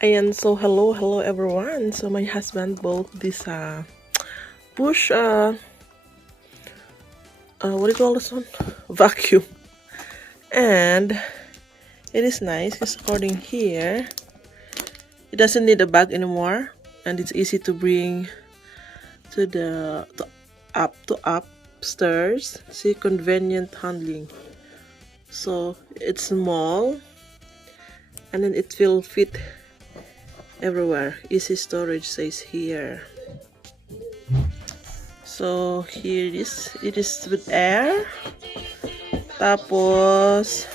And so hello everyone. So my husband bought this Bosch what do you call this one? Vacuum. And it is nice because according here it doesn't need a bag anymore, and it's easy to bring to the to upstairs. See, convenient handling. So it's small and then it will fit everywhere. Easy storage says here. So here it is with air. Tapos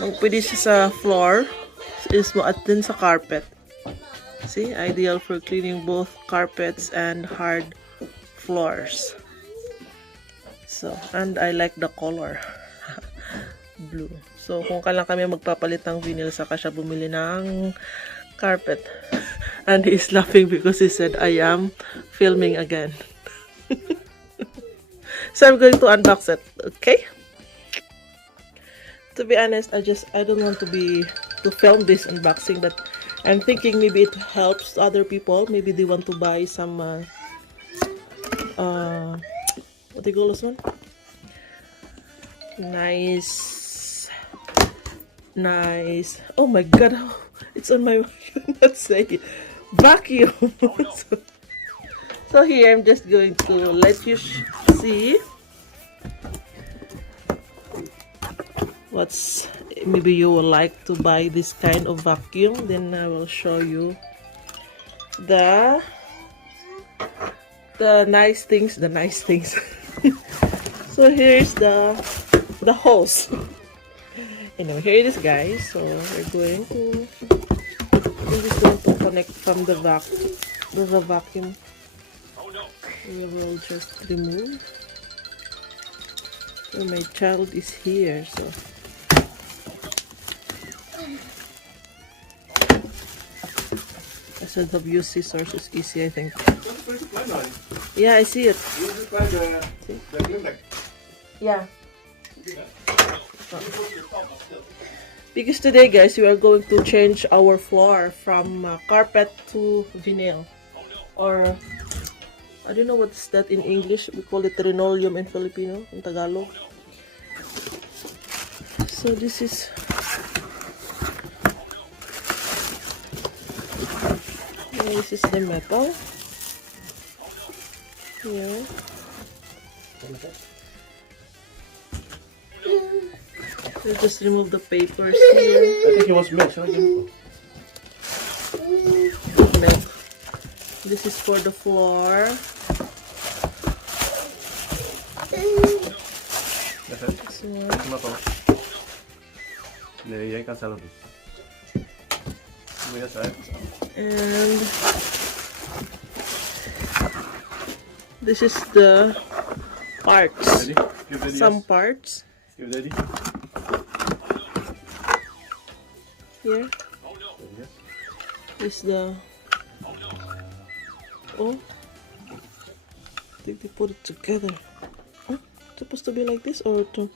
pwede siya sa floor. Is mo at din sa carpet. See, ideal for cleaning both carpets and hard floors. So, and I like the color. Blue. So, kung kailan kami magpapalit ng vinyl, saka siya bumili ng carpet. And he's laughing because he said, I am filming again. So, I'm going to unbox it. Okay? To be honest, I don't want to film this unboxing, but I'm thinking maybe it helps other people. Maybe they want to buy some what do you call this one? Nice. Oh my god, it's on my let's say vacuum. So here I'm just going to let you see maybe you would like to buy this kind of vacuum. Then I will show you the nice things. So here's the hose. Anyway, here it is, guys. So we're just going to connect from the vacuum. We will just remove. So my child is here, so I said the use scissors is easy, I think. Yeah, I see it. Yeah. Because today, guys, we are going to change our floor from carpet to vinyl, or I don't know what's that in English. We call it linoleum in Filipino, in Tagalog. So this is the metal. Here. We'll just remove the papers here. I think he wants milk. Shall I give him? Milk. This is for the floor. This one. And this is the parts. Some parts. You ready? Here is the I think they put it together. Huh? It's supposed to be like this or to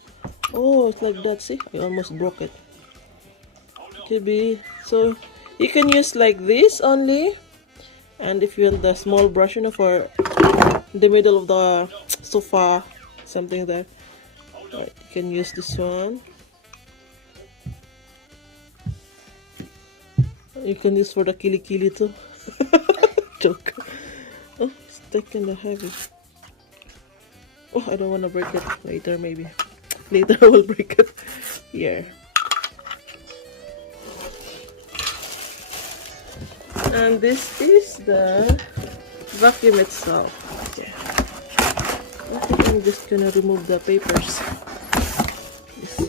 it's like that. See, I almost broke it. Could be so you can use like this only, and if you want the small brush, for the middle of the sofa, something like that. Right, you can use this one. You can use for the kili too. Joke. Oh, it's kind of heavy. Oh, I don't want to break it. Later, maybe. Later I will break it. Here. And this is the vacuum itself. Okay. I think I'm just gonna remove the papers. Yes.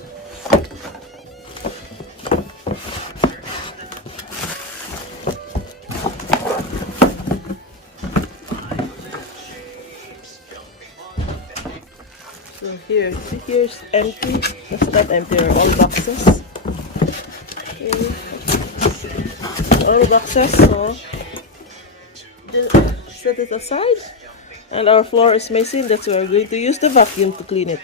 So here's empty. That's not empty, are all boxes. Okay. All boxes, so just set it aside. And our floor is messy, that's why we're going to use the vacuum to clean it.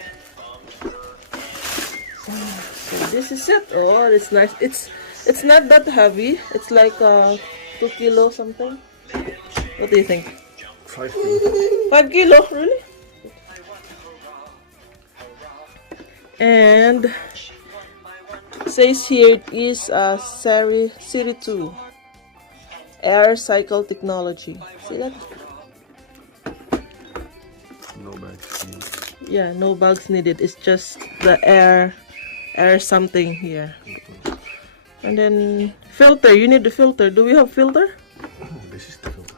So this is it. Oh, it's nice. It's not that heavy. It's like 2 kilo something. What do you think? 5 kilo. 5 kilo, really? And says here it is a Serie 2 air cycle technology. See that? No bags. Yeah, no bugs needed. It's just the air something here. And then filter. You need the filter. Do we have filter? Oh, this is the filter.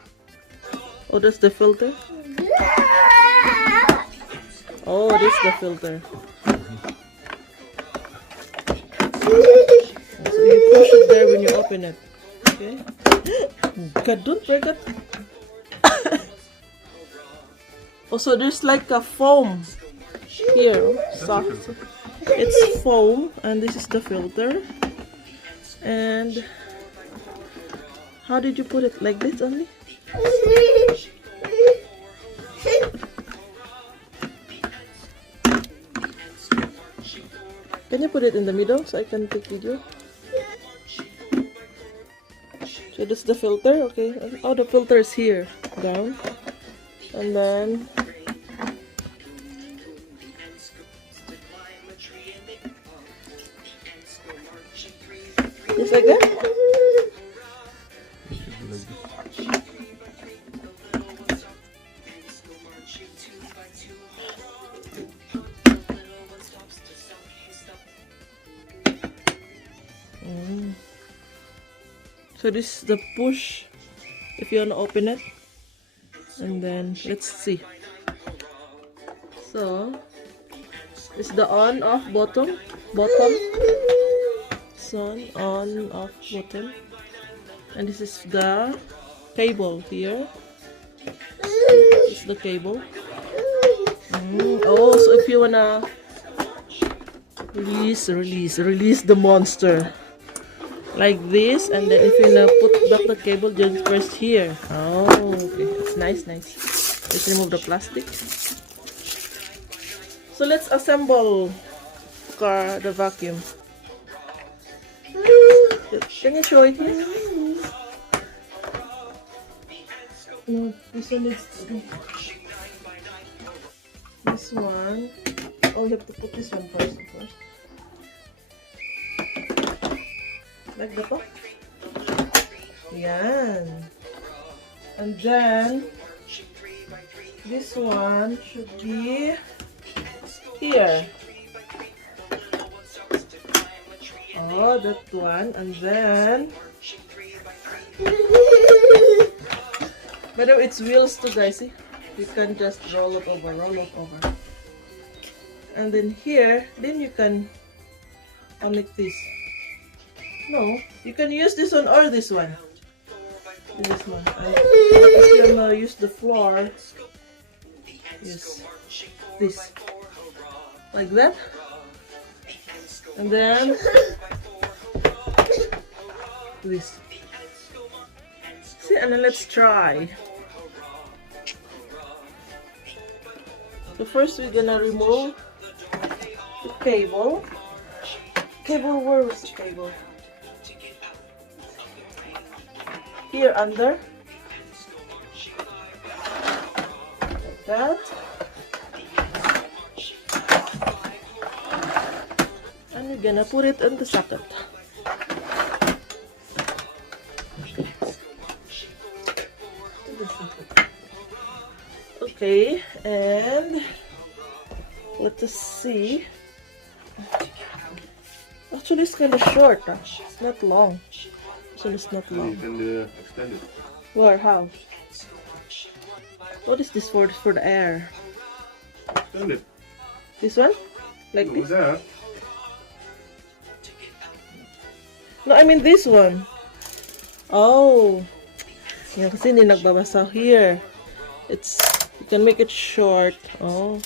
Oh, that's the filter. Oh, this is the filter. So you push it there when you open it. Okay. God, don't break it. Also, there's like a foam here. Soft. It's foam, and this is the filter. And how did you put it? Like this only? Can you put it in the middle so I can take video? So this is the filter, okay. Oh, the filter is here, down. And then just like that. So this is the push if you want to open it. And then let's see. So it's the on off bottom. It's on off bottom. And this is the cable here. This is the cable. Oh, so if you wanna release the monster like this, and then if you wanna put back the cable, just press here. Oh, okay, it's nice. Let's remove the plastic. So let's assemble the vacuum. Can you show it here? No, this one needs to be. This one. Oh, you have to put this one first. Like that. Yan. And then this one should be here. Oh, that one. And then by the way, it's wheels too, guys. See? You can just roll it over. And then here, then you can like this. No, you can use this one or this one. This one. And if you wanna use the floor, use this. Like that. And then this. See, and then let's try. So first we're gonna remove the cable. Where was the cable? Here under. Like that. And we're gonna put it in the socket. Okay, and let us see. Actually, it's kind of short. It's not long. Actually, it's not long. You can extend it. Where? How? What is this for? It's for the air. Extend it. This one? Like What's this? that? No, I mean this one. Oh. Yan, kasi hindi nagbabasa here. It's, you can make it short. Oh.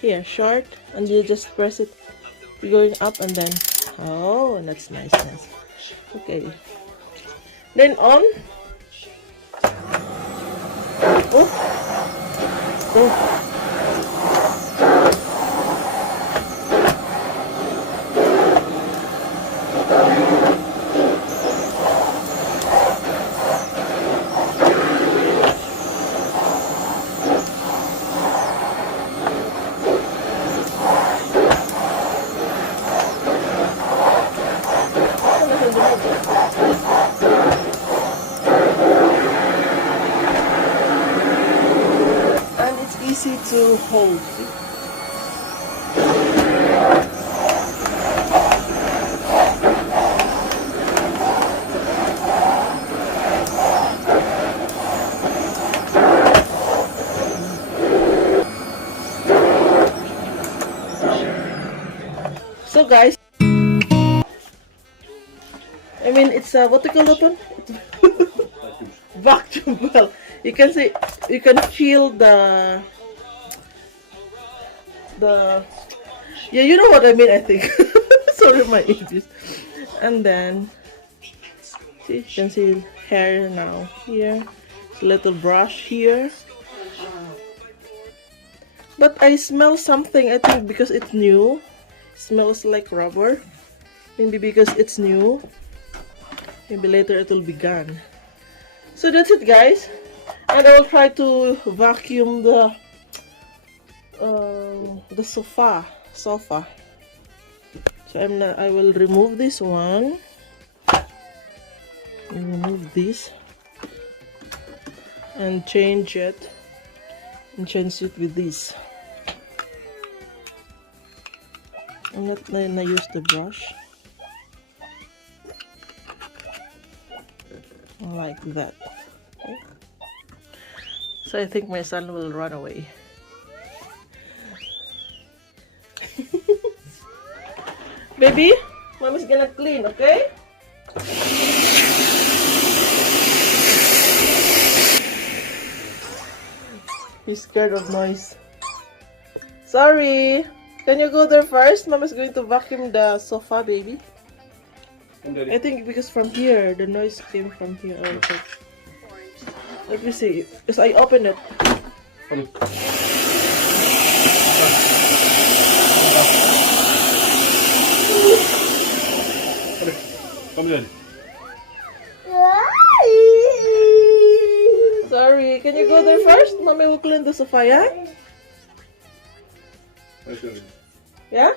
Here, short. And you just press it. You're going up and then. Oh, that's nice. Okay. Then on. Oh. little holes. See? So guys, I mean it's what do you call that one? Vacuum. Well, you can see, you can feel the yeah, you know what I mean, I think. Sorry my English. And then see, you can see hair now here, little brush here, but I smell something, I think because it's new. Smells like rubber, maybe because it's new, maybe later it will be gone. So that's it guys, and I will try to vacuum the sofa. So I will remove this one and remove this and change it with this. I'm not gonna use the brush like that. Okay. So I think my son will run away. Baby, mommy's gonna clean, okay? He's scared of noise. Sorry. Can you go there first? Mama's going to vacuum the sofa, baby. I think because from here, the noise came from here. Oh, okay. Let me see. Because I opened it. Come in. Sorry, can you go there first? Mommy will clean the sofa, yeah? Yeah?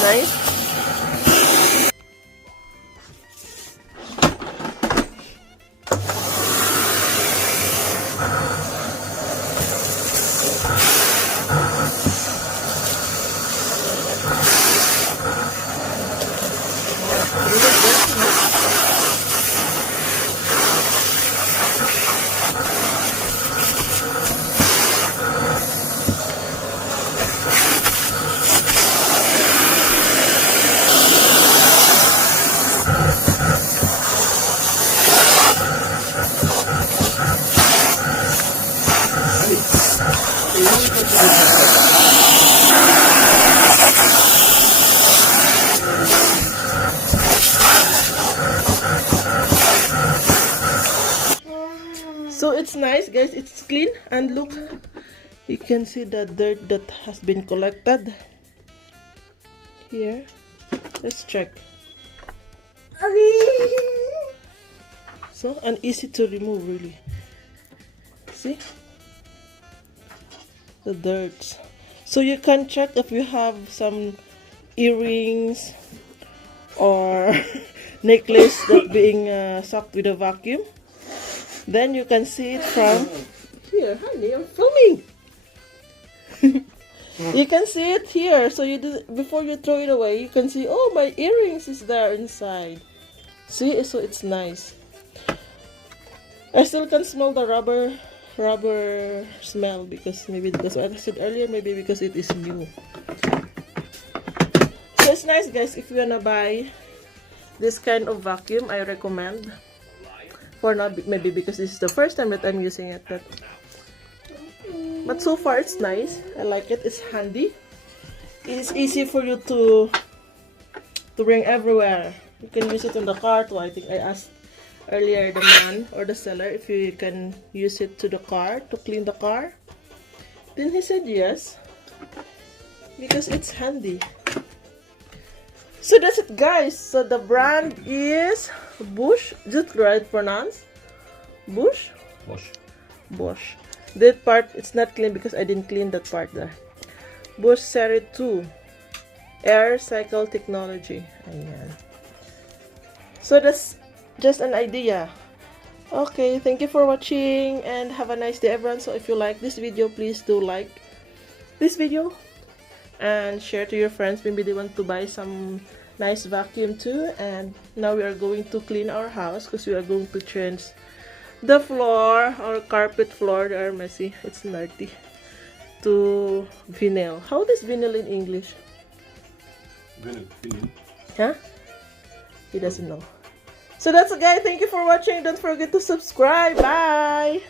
Nice. So it's nice guys, it's clean, and look, you can see the dirt that has been collected here. Let's check. So, and easy to remove really. See the dirt. So you can check if you have some earrings or necklace that being sucked with a vacuum. Then you can see it from here. Honey, I'm filming. You can see it here. So you do, before you throw it away, you can see, oh, my earrings is there inside. See, so it's nice. I still can smell the rubber smell, because maybe because I said earlier, maybe because it is new. So it's nice guys. If you wanna buy this kind of vacuum, I recommend. For now, maybe because this is the first time that I'm using it, but so far it's nice. I like it. It's handy. It's easy for you to bring everywhere. You can use it in the car too. I think I asked earlier the man or the seller if you can use it to the car to clean the car. Then he said yes, because it's handy. So that's it, guys. So the brand is Bosch. Is it right pronounced? Bosch? Bosch. Bosch. That part, it's not clean because I didn't clean that part there. Bosch Serie 2. Air cycle technology. Ayan. So that's just an idea. Okay, thank you for watching and have a nice day, everyone. So if you like this video, please do like this video and share to your friends. Maybe they want to buy some nice vacuum too. And now we are going to clean our house because we are going to change the floor, our carpet floor. They are messy, it's dirty, to vinyl. How is vinyl in English? Vinyl. Huh? He doesn't know. So that's it, guys. Thank you for watching. Don't forget to subscribe. Bye.